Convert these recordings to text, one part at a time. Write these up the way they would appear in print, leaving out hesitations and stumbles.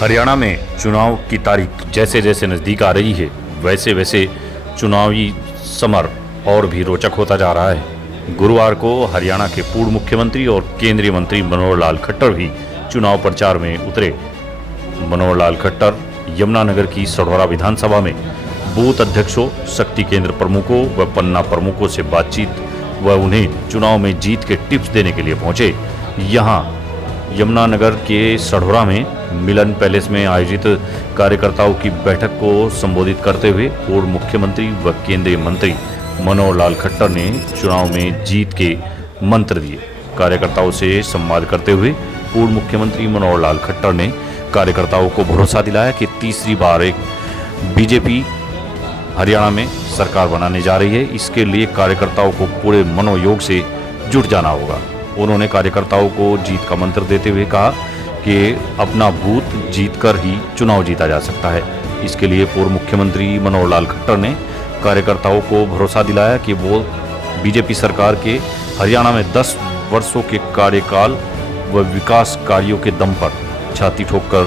हरियाणा में चुनाव की तारीख जैसे जैसे नज़दीक आ रही है वैसे वैसे चुनावी समर और भी रोचक होता जा रहा है। गुरुवार को हरियाणा के पूर्व मुख्यमंत्री और केंद्रीय मंत्री मनोहर लाल खट्टर भी चुनाव प्रचार में उतरे। मनोहर लाल खट्टर यमुनानगर की सढौरा विधानसभा में बूथ अध्यक्षों, शक्ति केंद्र प्रमुखों व पन्ना प्रमुखों से बातचीत व उन्हें चुनाव में जीत के टिप्स देने के लिए पहुंचे। यहाँ यमुनानगर के सढौरा में मिलन पैलेस में आयोजित कार्यकर्ताओं की बैठक को संबोधित करते हुए पूर्व मुख्यमंत्री व केंद्रीय मंत्री मनोहर लाल खट्टर ने चुनाव में जीत के मंत्र दिए। कार्यकर्ताओं से संवाद करते हुए पूर्व मुख्यमंत्री मनोहर लाल खट्टर ने कार्यकर्ताओं को भरोसा दिलाया कि तीसरी बार एक बीजेपी हरियाणा में सरकार बनाने जा रही है। इसके लिए कार्यकर्ताओं को पूरे मनोयोग से जुट जाना होगा। उन्होंने कार्यकर्ताओं को जीत का मंत्र देते हुए कहा कि अपना बूथ जीतकर ही चुनाव जीता जा सकता है। इसके लिए पूर्व मुख्यमंत्री मनोहर लाल खट्टर ने कार्यकर्ताओं को भरोसा दिलाया कि वो बीजेपी सरकार के हरियाणा में 10 वर्षों के कार्यकाल व विकास कार्यों के दम पर छाती ठोककर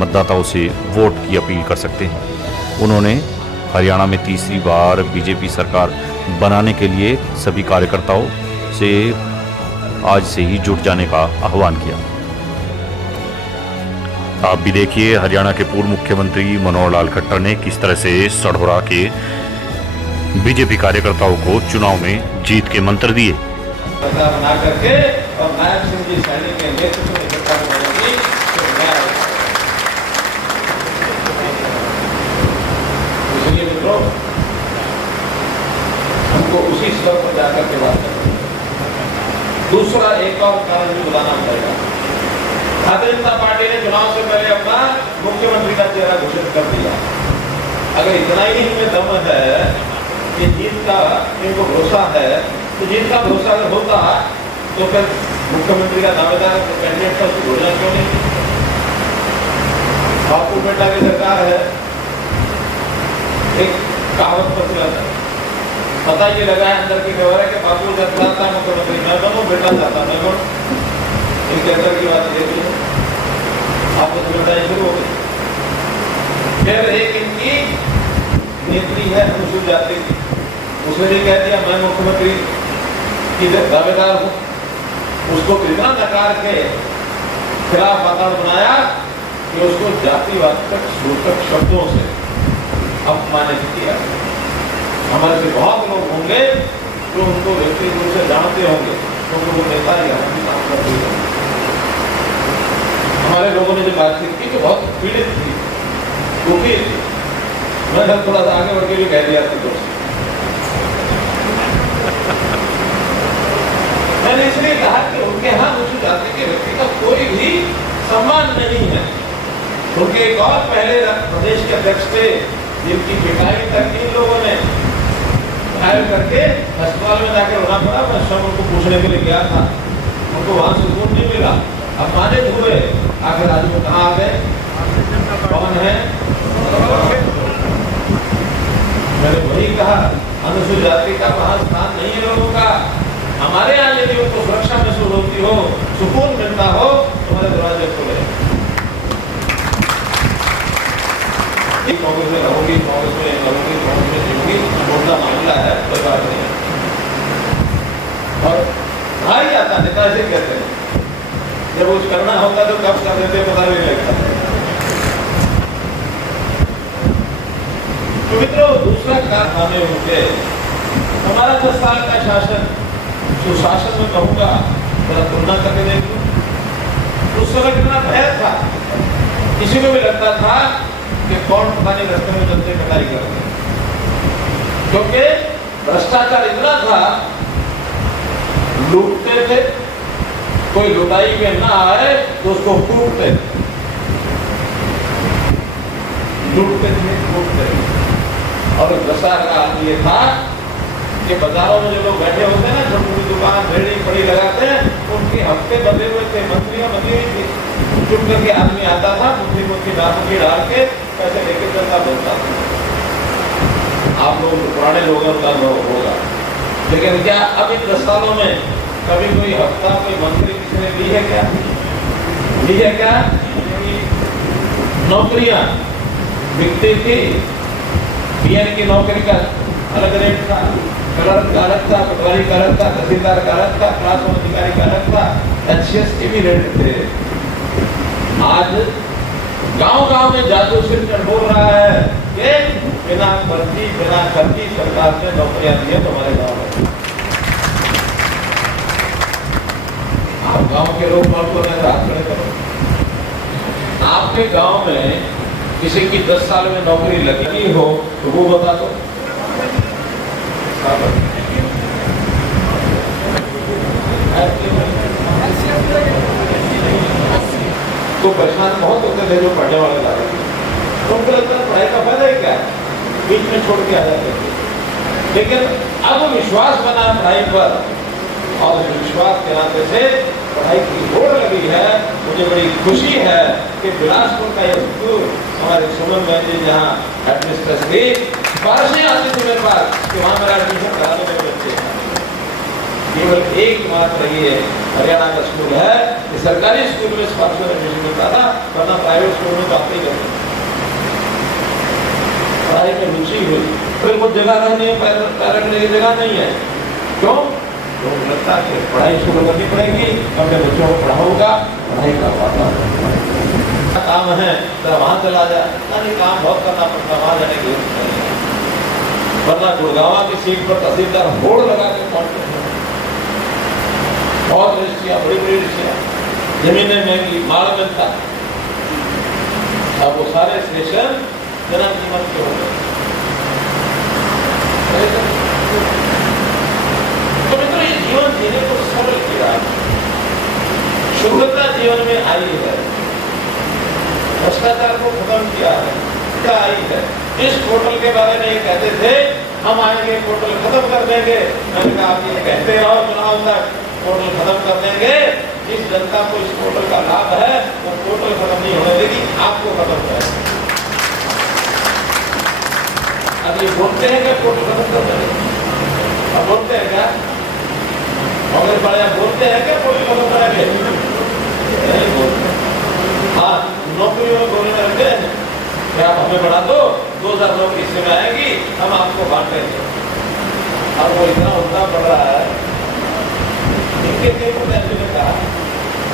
मतदाताओं से वोट की अपील कर सकते हैं। उन्होंने हरियाणा में तीसरी बार बीजेपी सरकार बनाने के लिए सभी कार्यकर्ताओं से आज से ही जुट जाने का आह्वान किया। आप भी देखिए हरियाणा के पूर्व मुख्यमंत्री मनोहर लाल खट्टर ने किस तरह से सढौरा के बीजेपी कार्यकर्ताओं को चुनाव में जीत के मंत्र दिए। बना करके और नायब सिंह जी सैनिक के नेतृत्व में सरकार बनेगी इसलिए मित्रों हमको उसी स्तर पर जाकर के बात करनी। दूसरा एक और कारण भी बताना पड़ेगा। भारतीय जनता पार्टी ने चुनाव से पहले अपना मुख्यमंत्री का चेहरा घोषित कर दिया। अगर इतना ही इनमें दम है कि जीत का इनको भरोसा है, तो जीत का भरोसा अगर होता तो फिर मुख्यमंत्री का दावेदार कैंडिडेट का उसकी घोषणा क्यों नहीं? बापू बेटा की सरकार है। एक कहावत पर चला था, पता ये लगा है अंदर की खबर है कि बापू जब चाहता मुख्यमंत्री मैं बनूं, बेटा चाहता मैं बनूं। इनके अंदर की बात देख लो, आपको समझदारी शुरू हो गई। फिर एक इनकी नेत्री है अनुसूचित जाति की, उसने भी कह दिया मैं मुख्यमंत्री की दावेदार हूँ। उसको कितना नकार के खिलाफ वातावरण बनाया कि उसको जातिवाद तक सूचक शब्दों से अपमानित किया। हमारे से बहुत लोग होंगे जो उनको व्यक्तिगत रूप से जानते होंगे, क्योंकि वो नेता ही काम करते हैं। हमारे लोगों ने जो बातचीत की तो बहुत पीड़ित थी, दुखी थी। मैंने थोड़ा सा आगे बढ़ के भी कह दिया था दोस्त। मैंने इसलिए कहा कि उनके यहाँ अनुसूचित जाति के व्यक्ति का कोई भी सम्मान नहीं है। उनके एक और पहले प्रदेश के अध्यक्ष थे जिनकी पिटाई तक इन लोगों ने घायल करके अस्पताल में जाकर रोना पड़ा। मैं स्वयं उनको पूछने के लिए गया था, उनको वहां से सुकून नहीं मिला, अपमानित हुए। आखिर आज वो कहाँ आ गए, कौन है? मैंने वही कहा, अनुसूचित जाति का वहां स्थान नहीं है लोगों का। हमारे यहाँ यदि उनको सुरक्षा महसूस होती हो, सुकून मिलता हो, तुम्हारे दरवाजे खुले। कांग्रेस में रहूंगी, कांग्रेस में रहूंगी, कांग्रेस में जीऊंगी, बोलना मामला है, कोई बात नहीं है। और भाई आता नेता ऐसे कहते हैं, जब कुछ करना होता तो कब कर देते पता नहीं लगता। तो मित्रों दूसरा कारखाने उनके हमारा 10 साल का शासन, सुशासन में कहूंगा, जरा तुलना करके देख लो। उस समय कितना भय था, किसी को भी लगता था कि कौन पता नहीं रास्ते में चलते कटाई कर रहे, क्योंकि भ्रष्टाचार इतना था। लूटते थे, कोई लुटाई में ना आए तो उसको कूटते थे, लूटते थे। और भ्रष्टाचार का अर्थ ये था कि बाजारों में जो लोग बैठे होते हैं ना, छोटी दुकान रेड़ी पड़ी लगाते हैं, उनके हफ्ते बंधे हुए थे, मंत्रियां बंधी हुई थी। चुप करके आदमी आता था, मुट्ठी नाखून डाल के पैसे लेके चलता बोलता था। आप लोग पुराने लोगों का अनुभव होगा, लेकिन क्या अब इन 10 सालों में कभी कोई हफ्ता कोई मंत्री किसी ने ली है क्या? ली है क्या? नौकरियां बिकती थी। बीएन की नौकरी का अलग रेट था, क्लर्क का अलग था, पटवारी का अलग था, तहसीलदार का अलग था, क्लास वन अधिकारी का अलग था, एचसीएस के भी रेट थे। आज गांव-गांव में जादू सिस्टम बोल रहा है कि बिना भर्ती बिना खर्ची सरकार ने नौकरियां दी है तुम्हारे गांव में। आप गांव के लोग मर्दों ने हाथ खड़े करो। आपके गांव में किसी की 10 साल में नौकरी लगी हो तो वो बता दो। तो परेशान बहुत होते थे जो पढ़ने वाले लाते थे, तो उनको लगता है पढ़ाई का फायदा ही क्या है, बीच में छोड़ के आ जाते थे। लेकिन अब विश्वास बना पढ़ाई पर, और विश्वास के नाते से पढ़ाई की होड़ लगी है। मुझे बड़ी खुशी है कि बिलासपुर का यह स्कूल हमारे सुमन बहन जी जहाँ एडमिनिस्ट्रेशन की सिफारिशें आती थी मेरे पास कि वहाँ मेरा एडमिशन कराने मेरे बच्चे हैं। केवल एक मात्र ये हरियाणा का स्कूल है कि सरकारी स्कूल में सिफारिशों में एडमिशन मिलता था, वरना प्राइवेट स्कूल में बात नहीं करते। पढ़ाई में रुचि हुई, फिर वो जगह नहीं है, पैर रखने की जगह नहीं है। क्यों? तो लगता है कि पढ़ाई शुरू करनी पड़ेगी, अपने बच्चों को पढ़ाऊंगा, पढ़ाई का वातावरण काम है तो वहां चला जाए, नहीं काम बहुत करना पड़ता, वहां जाने की जरूरत नहीं है। वरना गुड़गांव की सीट पर तहसीलदार होड़ लगा के पहुंचते हैं। बहुत रजिस्ट्रियां, बड़ी बड़ी रजिस्ट्रियां, जमीनें महंगी, माल मिलता, अब वो सारे स्टेशन जन्म कीमत के हो गए। तो मित्रों, ये जीवन जीने को सरल किया, शुद्धता जीवन में आई है, भ्रष्टाचार को खत्म किया है, क्या आई है। इस पोर्टल के बारे में ये कहते थे हम आएंगे पोर्टल खत्म कर देंगे, मैंने कहा आप ये कहते रहो चुनाव तक, पोर्टल खत्म कर देंगे। जिस जनता को इस पोर्टल का लाभ है वो पोर्टल खत्म नहीं होने देगी, आपको खत्म करेंगे। अब ये बोलते हैं कि पोर्टल खत्म कर देंगे, अब बोलते हैं क्या, कांग्रेस वाले बोलते हैं क्या पोर्टल खत्म करेंगे? नहीं बोलते। हाँ, नौकरियों में बोलने लगते हैं कि आप हमें बढ़ा दो, 2000 नौकरी इससे में आएगी, हम आपको बांटेंगे। अब वो इतना उल्टा पड़ रहा है। इनके कई प्रत्याशी ने कहा,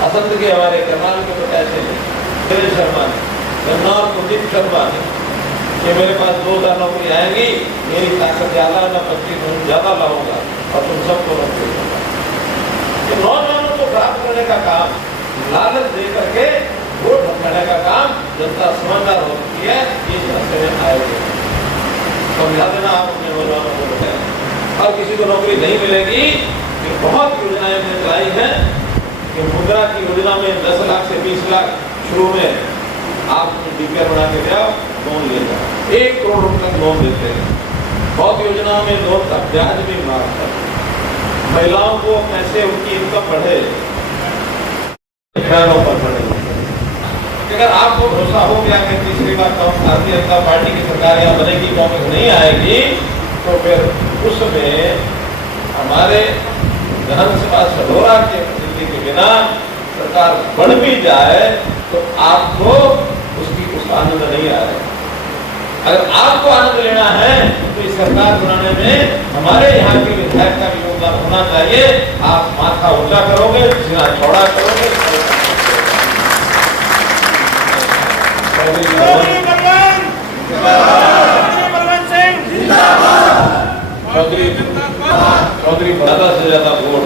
असंध के हमारे करनाल के प्रत्याशी ने, शर्मा ने, गन्नौर कुलदीप शर्मा ने, कि मेरे पास 2000 नौकरी आएंगी, मेरी ताकत ज्यादा है, मैं 25 ज्यादा लाऊंगा और तुम सबको नौकरी दूंगा। नौजवानों को प्राप्त करने का काम, लालच दे करके वोट भटकाने का काम जनता समझदार होती है, इस रास्ते में आएगी। समझा देना आप अपने नौजवानों को बताएं। और किसी को नौकरी नहीं मिलेगी, फिर बहुत योजनाएं हमने चलाई हैं कि मुद्रा की योजना में 10 लाख से 20 लाख शुरू में आप डीपीआर बना के जाओ, लोन ले जाओ, 1 करोड़ रुपए तक लोन देते हैं। बहुत योजनाओं में लोन का ब्याज भी माफ है। महिलाओं को कैसे उनकी इनकम बढ़े, पर बढ़े। अगर आपको भरोसा हो गया कि तीसरी बार भारतीय जनता पार्टी की सरकार यहाँ बनेगी, कांग्रेस नहीं आएगी, तो फिर उसमें हमारे विधानसभा सढौरा के प्रतिनिधि के बिना सरकार बन भी जाए तो आपको उसका आनंद नहीं आएगा। अगर आपको आनंद लेना है तो इस सरकार बनाने में हमारे यहाँ के विधायक का भी योगदान होना चाहिए। आप माथा ऊंचा करोगे, सीना चौड़ा करोगे। चौधरी ज्यादा से ज्यादा वोट,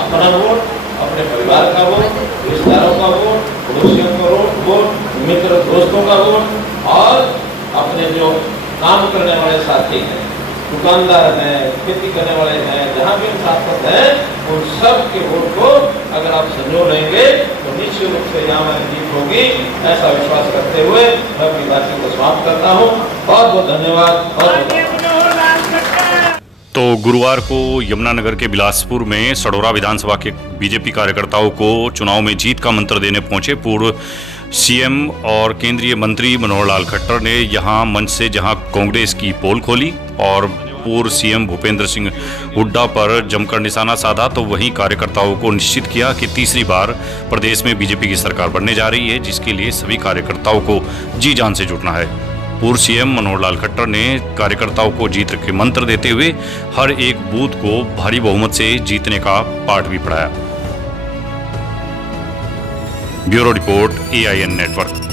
अपना वोट, अपने परिवार का वोट, रिश्तेदारों का वोट, पड़ोसियों का वोट, मित्र दोस्तों का वोट, और अपने जो काम करने वाले साथी हैं, दुकानदार हैं, खेती करने वाले हैं, जहाँ भी साथ हैं, उन सब के वोट को अगर आप संजो लेंगे तो निश्चित रूप से यहाँ में जीत होगी। ऐसा विश्वास करते हुए मैं अपनी बातचीत को समाप्त करता हूँ। बहुत बहुत धन्यवाद। तो गुरुवार को यमुनानगर के बिलासपुर में सढौरा विधानसभा के बीजेपी कार्यकर्ताओं को चुनाव में जीत का मंत्र देने पहुंचे पूर्व सीएम और केंद्रीय मंत्री मनोहर लाल खट्टर ने यहां मंच से जहां कांग्रेस की पोल खोली और पूर्व सीएम भूपेंद्र सिंह हुड्डा पर जमकर निशाना साधा तो वहीं कार्यकर्ताओं को निश्चित किया कि तीसरी बार प्रदेश में बीजेपी की सरकार बनने जा रही है, जिसके लिए सभी कार्यकर्ताओं को जी जान से जुटना है। पूर्व सीएम मनोहर लाल खट्टर ने कार्यकर्ताओं को जीत के मंत्र देते हुए हर एक बूथ को भारी बहुमत से जीतने का पाठ भी पढ़ाया। Bureau report AIN network.